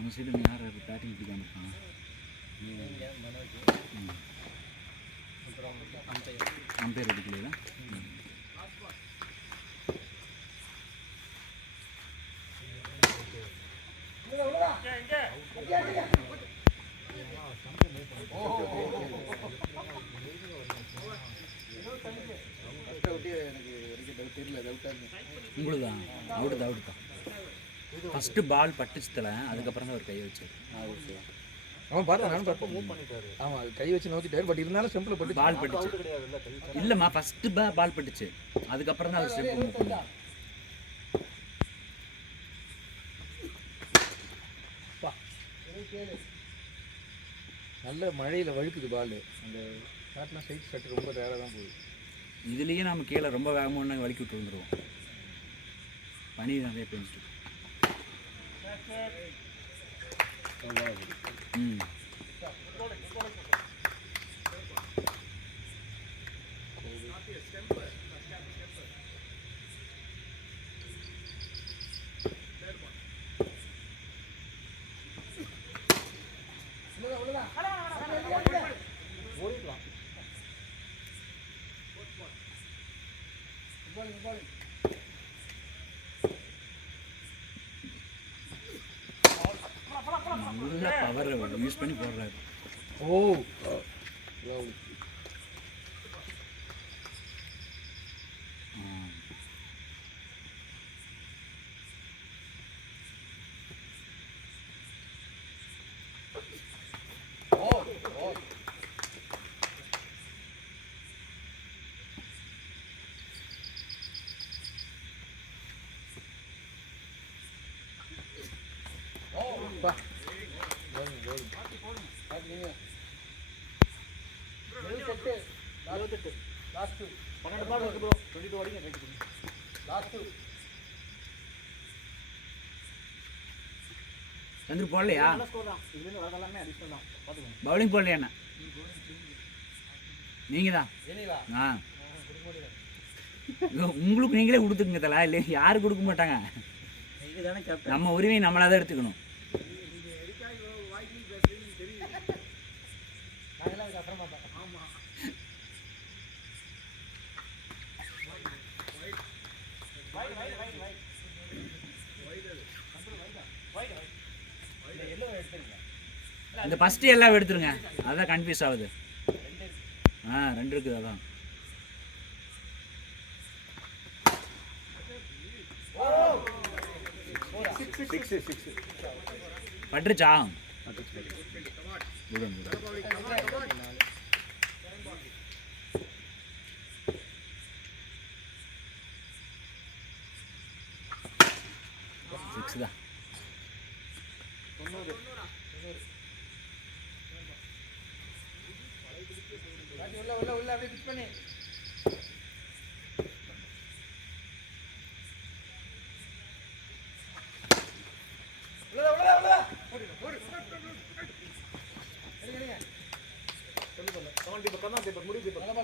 நம்ம சைடு யார் பேட்டிங் பிடிக்காம இருக்கான்? அம்பையர் அடிக்கலையா? உங்களுக்கு தான் அவுட்டு தான். ஃபஸ்ட்டு பால் பட்டுச்சு தலை, அதுக்கப்புறம் தான் அவர் கை வச்சார். அவன் பார்த்தா நான் பார்ப்போம் மூவ் பண்ணிட்டாரு. ஆமாம், அது கை வச்சு நோத்திட்டாரு. பட் இருந்தாலும் ஸ்டெம்பில் பட்டு பால் பட்டுச்சு. இல்லைம்மா, ஃபஸ்ட்டு பால் பட்டுச்சு, அதுக்கப்புறம் தான் அவர் ஸ்டெம்பில் மூவ் பண்ணார். நல்ல மழையில் வழுக்குது பால். அந்த ஷாட்லாம் சைட் ஷாட் ரொம்ப ரேராக தான் போகுது. இதுலேயே நம்ம கீழே ரொம்ப வேகமாக வலிக்கி விட்டு வந்துடுவோம். பனி நிறைய பெஞ்சிட்டு. நல்ல பவர் யூஸ் பண்ணி போடுறாரு. ஓ சந்திர போடலையா? பவுலிங் போடலையா? நீங்கள் தான். உங்களுக்கு நீங்களே கொடுத்துக்குங்க தலா, இல்லை யாரும் கொடுக்க மாட்டாங்க. நம்ம உரிமையை நம்மளாக தான் எடுத்துக்கணும். இந்த ஃபஸ்ட்டு எல்லாம் எடுத்துருங்க, அதான் கன்ஃபியூஸ் ஆகுது. 2 இருக்குது, அதான். பட்டுருச்சா? சிக்ஸ் தான். உள்ள அப்படியே பிச் பண்ணி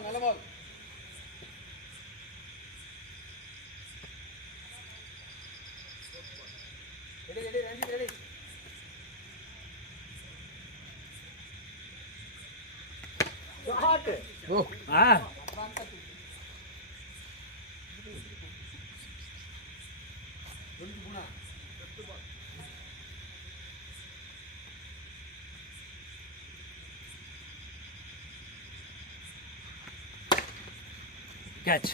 நல்ல பால். ரெடி. கேட்ச்.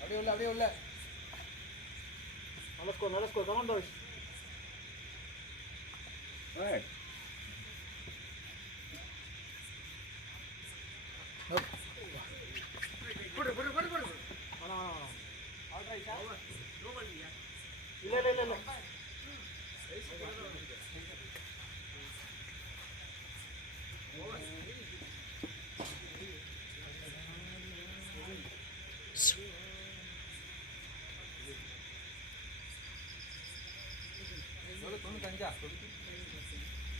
அப்படியே உள்ள. நல்ல score. Come on boys. Right. Put. All right. இல்ல.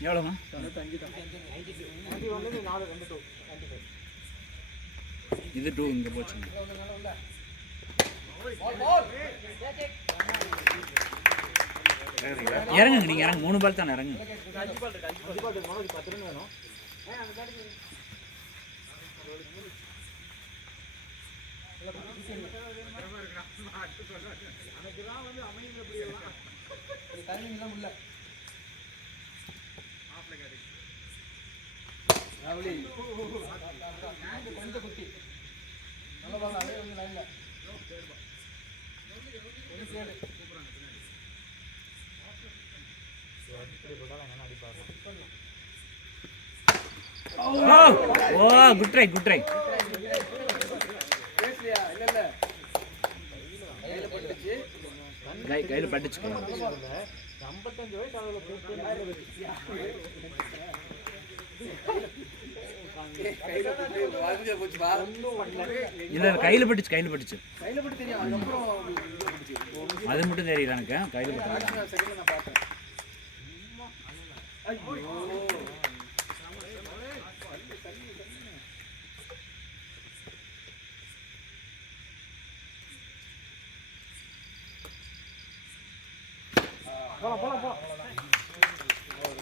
எவ்வளோமா? இது 2 இங்கே போச்சுங்க. இறங்குங்க, நீங்கள் இறங்க. 3 பால் தானே, இறங்குங்க. ஓ, குட் ட்ரை, குட் ட்ரை. கையில் பட்டுச்சு. இல்லை, கையில் பட்டுச்சு, கையில் பட்டுச்சு. அது மட்டும் தெரியல எனக்கு. கையில் பட்டு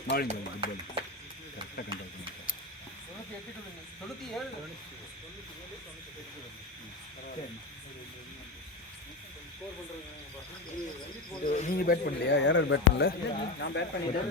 பவுலிங், குட் பால். கரெக்டாக கண்ட்ரோல் பண்ணிட்டேன். நீங்கள் பேட் பண்ணலையா? யாரும் பேட் பண்ணல? நான் பேட் பண்ணிட்டேன்.